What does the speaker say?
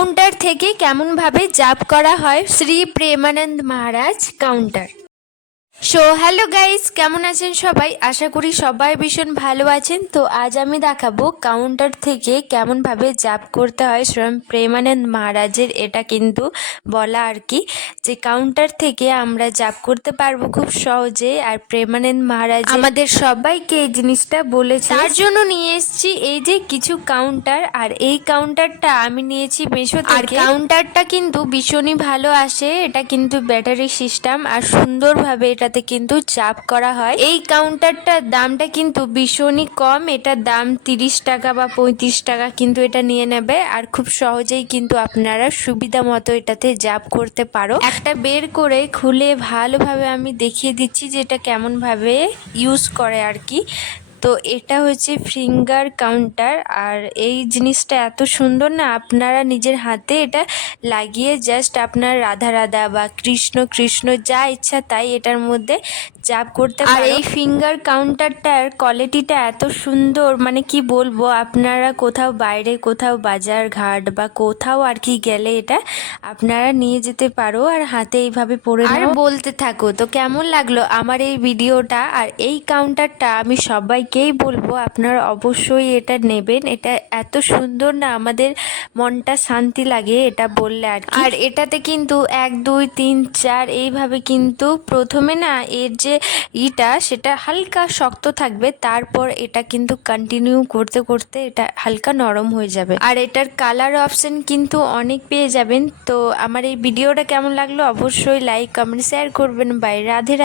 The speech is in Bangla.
কাউন্টার থেকে কেমনভাবে জাপ করা হয়? Shri Premanand Maharaj counter so hello guys কেমন আছেন সবাই? আশা করি সবাই ভীষণ ভালো আছেন। তো আজ আমি দেখাবো কাউন্টার থেকে কেমনভাবে জাপ করতে হয় স্বয়ং প্রেমানন্দ মহারাজের এটা কিন্তু বলা আর কি। যে কাউন্টার থেকে আমরা জাপ করতে পারব খুব সহজে আর প্রেমানন্দ মহারাজ আমাদের সবাইকে এই জিনিসটা বলেছে। তার জন্য নিয়ে এসেছি এই যে কিছু কাউন্টার আর এই কাউন্টারটা আমি নিয়েছি মেশো আর কাউন্টারটা কিন্তু ভীষণই ভালো আসে এটা কিন্তু ব্যাটারি সিস্টেম আর সুন্দরভাবে এটাতে কিন্তু চাপ করা হয়। এই কাউন্টারটার দামটা কিন্তু ভীষণই কম। এটার দাম তিরিশ টাকা বা পঁয়ত্রিশ টাকা কিন্তু এটা নিয়ে নেবে। আর খুব সহজেই কিন্তু আপনারা সুবিধা মতো এটাতে জাপ করতে পারো। একটা বের করে খুলে ভালোভাবে আমি দেখিয়ে দিচ্ছি যে এটা কেমনভাবে ইউজ করে আর কি। তো এটা হচ্ছে ফিঙ্গার কাউন্টার। আর এই জিনিসটা এত সুন্দর না আপনারা নিজের হাতে এটা লাগিয়ে জাস্ট আপনার রাধা রাধা বা কৃষ্ণ কৃষ্ণ যা ইচ্ছা তাই এটার মধ্যে জাপ করতে আর এই ফিঙ্গার কাউন্টারটার কোয়ালিটিটা এত সুন্দর মানে কি বলব আপনারা কোথাও বাইরে কোথাও বাজার ঘাট বা কোথাও আর কি গেলে এটা আপনারা নিয়ে যেতে পারো আর হাতে এইভাবে পরে আর বলতে থাকো তো কেমন লাগল আমার এই ভিডিওটা? আর এই কাউন্টারটা আমি সবাইকেই বলব, আপনারা অবশ্যই এটা নেবেন এটা এত সুন্দর না, আমাদের মনটা শান্তি লাগে এটা বললে আর। আর এটাতে কিন্তু এক, দুই, তিন, চার এইভাবে কিন্তু প্রথমে না এর যে ইটা সেটা হালকা শক্ত থাকবে, তারপর এটা কিন্তু কন্টিনিউ করতে করতে এটা হালকা নরম হয়ে যাবে আর এটার কালার অপশন কিন্তু অনেক পেয়ে যাবেন তো আমার এই ভিডিওটা কেমন লাগল অবশ্যই লাইক কমেন্ট শেয়ার করবেন বাই রাধে।